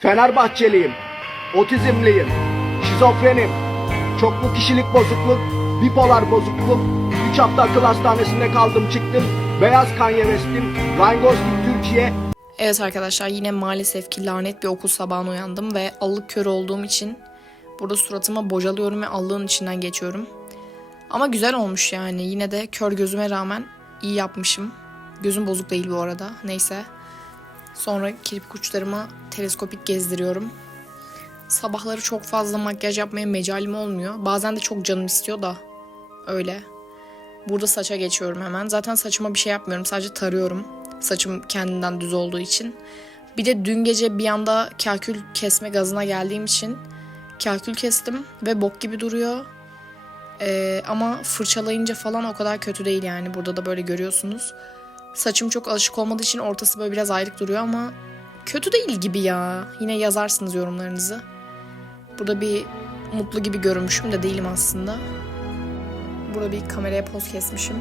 Fenerbahçeliyim. Otizmliyim. Şizofrenim. Çoklu kişilik bozukluk. Bipolar bozukluk. 3 hafta akıl hastanesinde kaldım çıktım. Beyaz Kanye West'im. Ryan Gosling Türkiye. Evet arkadaşlar yine maalesef ki lanet bir okul sabahına uyandım ve allık körü olduğum için burada suratıma bocalıyorum ve allığın içinden geçiyorum. Ama güzel olmuş yani yine de kör gözüme rağmen iyi yapmışım. Gözüm bozuk değil bu arada neyse. Sonra kirpik uçlarıma teleskopik gezdiriyorum. Sabahları çok fazla makyaj yapmaya mecalim olmuyor. Bazen de çok canım istiyor da öyle. Burada saça geçiyorum hemen. Zaten saçıma bir şey yapmıyorum. Sadece tarıyorum. Saçım kendinden düz olduğu için. Bir de dün gece bir anda kakül kesme gazına geldiğim için kakül kestim ve bok gibi duruyor. Ee, ama fırçalayınca falan o kadar kötü değil yani. Burada da böyle görüyorsunuz. Saçım çok alışık olmadığı için ortası böyle biraz ayrık duruyor ama kötü değil gibi ya. Yine yazarsınız yorumlarınızı. Burada bir mutlu gibi görünmüşüm de değilim aslında. Burada bir kameraya poz kesmişim.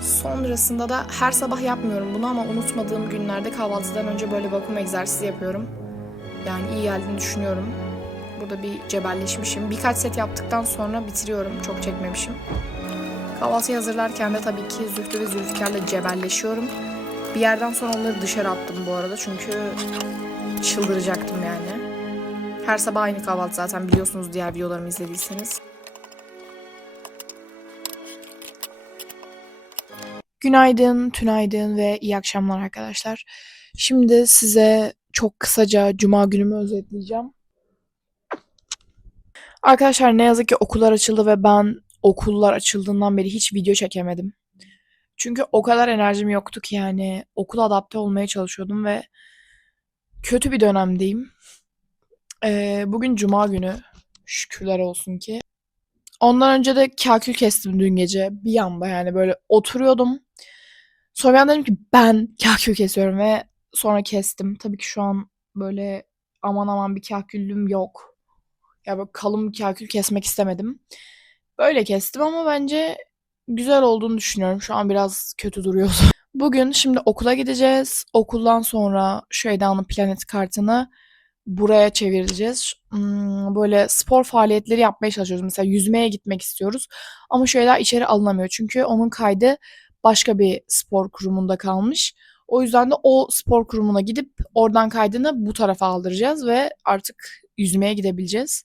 Sonrasında da her sabah yapmıyorum bunu ama unutmadığım günlerde kahvaltıdan önce böyle vakum egzersizi yapıyorum. Yani iyi geldiğini düşünüyorum. Burada bir cebelleşmişim. Birkaç set yaptıktan sonra bitiriyorum. Çok çekmemişim. Kahvaltıyı hazırlarken de tabii ki Zühtü ve Zülfikar'la cebelleşiyorum. Bir yerden sonra onları dışarı attım bu arada çünkü çıldıracaktım yani. Her sabah aynı kahvaltı zaten biliyorsunuz diğer videolarımı izlediyseniz. Günaydın, tünaydın ve iyi akşamlar arkadaşlar. Şimdi size çok kısaca cuma günümü özetleyeceğim. Arkadaşlar ne yazık ki okullar açıldı ve ben okullar açıldığından beri hiç video çekemedim. Çünkü o kadar enerjim yoktu ki yani okula adapte olmaya çalışıyordum ve kötü bir dönemdeyim. Ee, bugün cuma günü şükürler olsun ki. Ondan önce de kakül kestim dün gece bir anda yani böyle oturuyordum. Sonra anda dedim ki ben kakül kesiyorum ve sonra kestim. Tabii ki şu an böyle aman aman bir kaküllüm yok. Ya böyle kalın bir kakül kesmek istemedim. Böyle kestim ama bence güzel olduğunu düşünüyorum. Şu an biraz kötü duruyor. Bugün şimdi okula gideceğiz. Okuldan sonra şu Eda'nın planet kartını buraya çevireceğiz. Hmm, böyle spor faaliyetleri yapmaya çalışıyoruz. Mesela yüzmeye gitmek istiyoruz. Ama şu Eda içeri alınamıyor. Çünkü onun kaydı başka bir spor kurumunda kalmış. O yüzden de o spor kurumuna gidip oradan kaydını bu tarafa aldıracağız ve artık yüzmeye gidebileceğiz.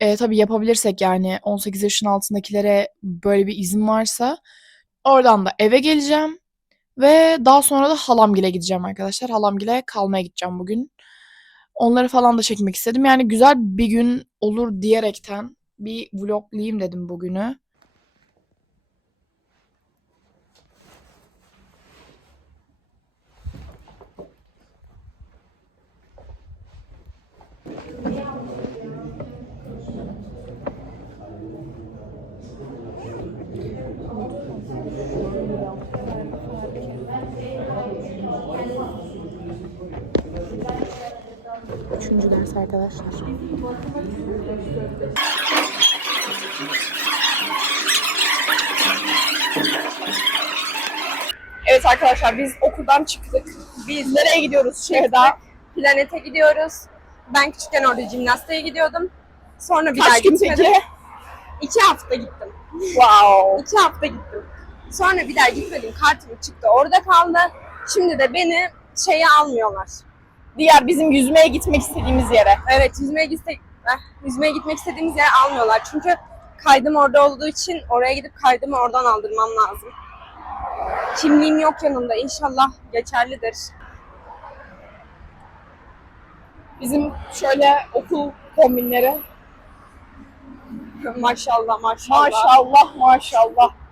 E, tabii yapabilirsek yani 18 yaşın altındakilere böyle bir izin varsa oradan da eve geleceğim ve daha sonra da halamgile gideceğim arkadaşlar. Halamgile kalmaya gideceğim bugün. Onları falan da çekmek istedim. Yani güzel bir gün olur diyerekten bir vloglayayım dedim bugünü. Üçüncü ders arkadaşlar. Evet arkadaşlar biz okuldan çıktık. Biz nereye gidiyoruz Şehda? Planete gidiyoruz. Ben küçükken orada jimnastiğe gidiyordum. Sonra bir daha Kaç gün gitmedim. peki? İki hafta gittim. Wow. İki hafta gittim. Sonra bir daha gitmedim. Kartım çıktı. Orada kaldı. Şimdi de beni şeye almıyorlar. Diğer bizim yüzmeye gitmek istediğimiz yere. Evet yüzmeye gitsek, eh, yüzmeye gitmek istediğimiz yere almıyorlar. Çünkü kaydım orada olduğu için oraya gidip kaydımı oradan aldırmam lazım. Kimliğim yok yanımda. İnşallah geçerlidir. Bizim şöyle okul kombinleri. maşallah maşallah. Maşallah maşallah.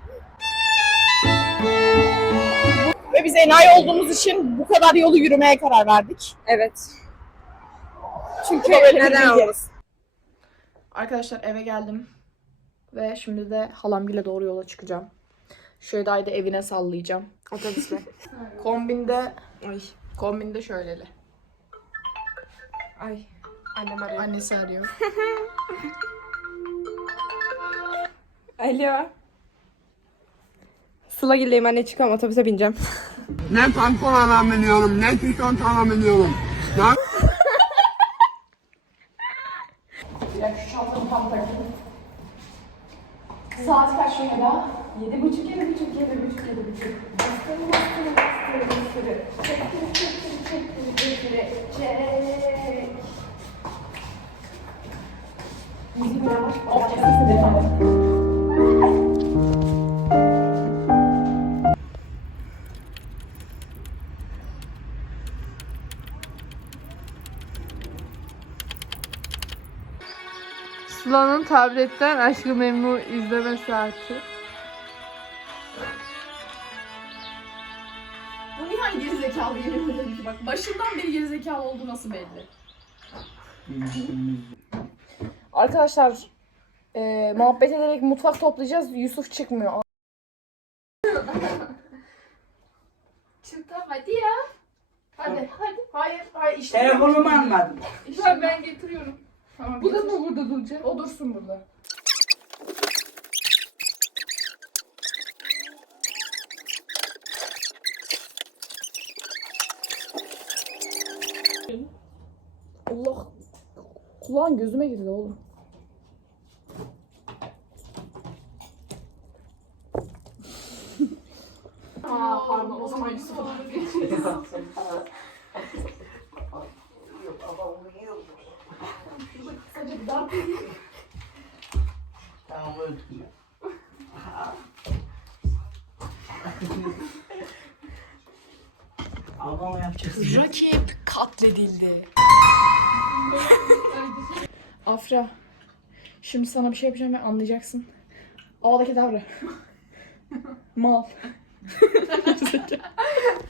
Ve biz enayi olduğumuz için bu kadar yolu yürümeye karar verdik. Evet. Çünkü neden olmasın? Arkadaşlar eve geldim. Ve şimdi de halamgile doğru yola çıkacağım. Şöyle da evine sallayacağım. Otobüsle. kombinde ay, kombinde şöyleli. Ay. Annem arıyor. Annesi arıyor. Alo. Sılagil'deyim anne çıkıyorum otobüse bineceğim. Ne pantolon alabiliyorum, ne tişört alabiliyorum. Ya şu çantamı tam takayım. Saat kaç şu anda? Yedi buçuk, yedi buçuk, yedi buçuk, yedi buçuk. Bastırı, bastırı, bastırı, bastırı. Çektir, çektir, çektir, çektir, çek. Müzik ne var? Of, kesin. Sıla'nın tabletten Aşkı Memnu izleme saati. Bu niye hangi gerizekalı yemin ederim ki bak. Başından beri gerizekalı olduğu nasıl belli? Arkadaşlar e, muhabbet ederek mutfak toplayacağız. Yusuf çıkmıyor. Çık tamam hadi ya. Hadi hadi. Hayır hayır işte. Telefonumu almadım. İşte ben getiriyorum. Tamam, Bu da getir. mı burada duracak? O dursun burada. Allah kulağın gözüme girdi oğlum. Aa pardon o zaman Yusuf'a doğru geçeceğiz. Sadece bir darbe edeyim. Tamam öldüm. Abama yapacaksın. Rakip katledildi. Afra. Şimdi sana bir şey yapacağım ve anlayacaksın. Ağdaki davra. Mal.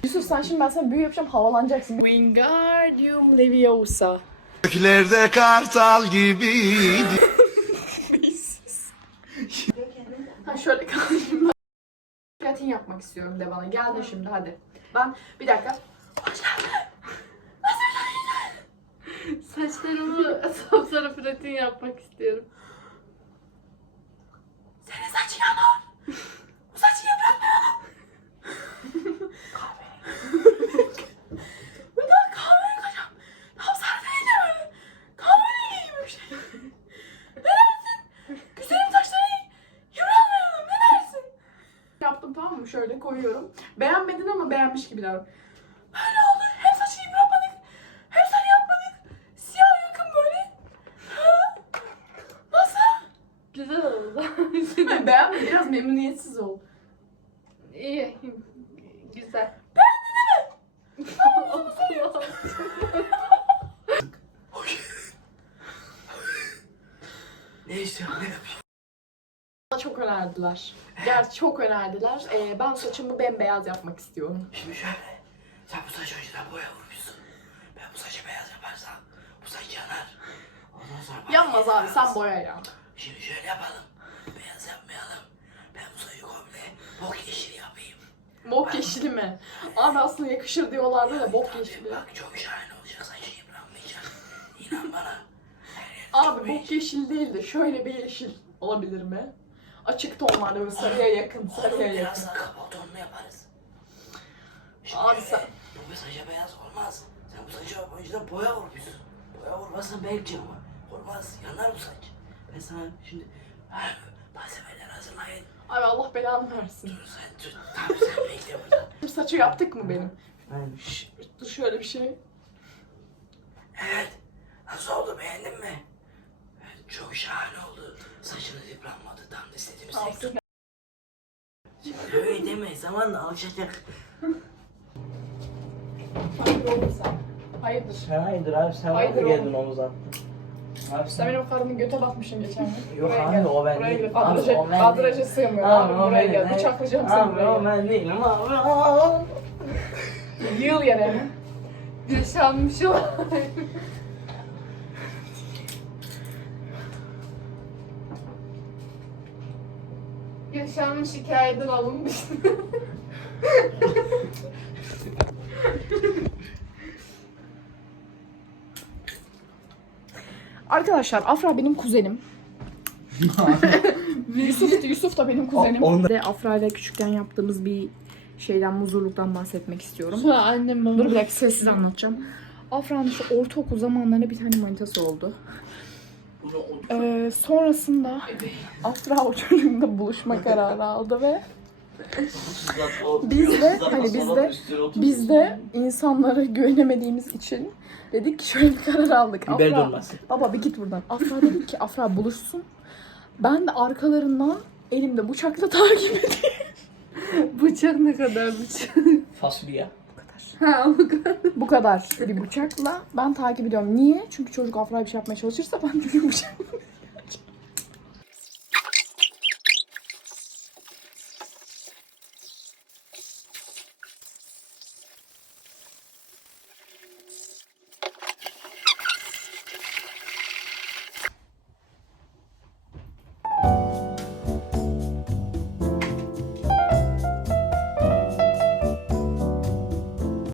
Yusuf sen şimdi ben sana büyü yapacağım havalanacaksın. Wingardium Leviosa. Göklerde kartal gibiydi. Ha şöyle kalayım ben. Platin yapmak istiyorum de bana. Gel de şimdi hadi. Ben bir dakika. Saçlarımı sapsarı pratin yapmak istiyorum. Senin saçın yanar. Bu saçı yaprakmayalım. Bir daha kahveye kaçacağım. Tam sarı değil mi? Kahverengi gibi bir şey. Ne dersin? Güzelim saçları yıpratmayalım. Ne dersin? Yaptım tamam mı? Şöyle koyuyorum. Beğenmedin ama beğenmiş gibi davran. Böyle oldu. Hem saçını yıpratmadık. Hem sarı yapmadık. Siyah yakın böyle. Ha? Nasıl? Güzel oldu. Ben beğenmedim. Biraz memnuniyetsiz ol. İyi. Güzel. Ne istiyorsun? Ne yapayım? Çok önerdiler. Gerçi çok önerdiler. Ee, ben saçımı bembeyaz yapmak istiyorum. Şimdi şöyle. Sen bu saçı önceden boya vurmuşsun. Ben bu saçı beyaz yaparsam bu saç yanar. Ondan sonra bana Yanmaz abi sen boya ya. Şimdi şöyle yapalım. Beyaz yapmayalım. Ben bu saçı komple bok yeşili yapayım. Bok yeşili mi? Abi aslında yakışır diyorlardı da bok Tabii, yeşili. Bak çok şahane olacak. Saçın yıpranmayacak. İnan bana. Her Abi bok yeşil değil de şöyle bir yeşil olabilir mi? Açık tonlarda böyle sarıya yakın, sarıya yakın. biraz daha tonlu yaparız. Şimdi Abi sen- Bu bir saça beyaz olmaz. Sen bu saça önceden boya vurmuşsun. Boya vurmazsan belki ama. Olmaz. Yanar bu saç. Ben sana şimdi her malzemeler hazırlayın. Abi Allah belanı versin. Dur sen dur. Tamam sen bekle burada. Saçı yaptık mı benim? Ben Şş, dur şöyle bir şey. Evet. Nasıl oldu beğendin mi? Çok şahane oldu. Saçınız yıpranmadı. Tam da istediğimiz renk. Şimdi öyle deme. Zamanla alışacak. Hayırdır oğlum sen? Hayırdır? Hayırdır abi sen Hayırdır nasıl geldin oğlum? omuz attın? Abi Sen benim karımın göte batmışsın geçen gün. Yok Buraya abi, gel. o ben Buraya değilim. gel. Abi, Kadraja, o ben kadraja sığmıyor. Abi, Abi, o buraya benim, gel. ne? Bıçaklayacağım seni Abi buraya o gel. ben değilim abi. Yığıl yere. Yaşanmış o. Yaşanmış hikayeden alınmış. Arkadaşlar Afra benim kuzenim. Yusuf, Yusuf da benim kuzenim. O- De Afra ile küçükken yaptığımız bir şeyden, muzurluktan bahsetmek istiyorum. An annem bana. Dur bir dakika sessiz anlatacağım. Afra'nın şu ortaokul zamanlarında bir tane manitası oldu. Ee, sonrasında Afra o çocuğunla buluşma kararı aldı ve biz de hani biz de biz de insanlara güvenemediğimiz için dedik ki şöyle bir karar aldık. Afra, baba bir git buradan. Afra dedik ki Afra buluşsun. Ben de arkalarından elimde bıçakla takip edeyim. Bıçak ne kadar bıçak? Fasulye. Ha o kadar. Bu kadar bir bıçakla ben takip ediyorum. Niye? Çünkü çocuk Afra'ya bir şey yapmaya çalışırsa ben de bir bıçak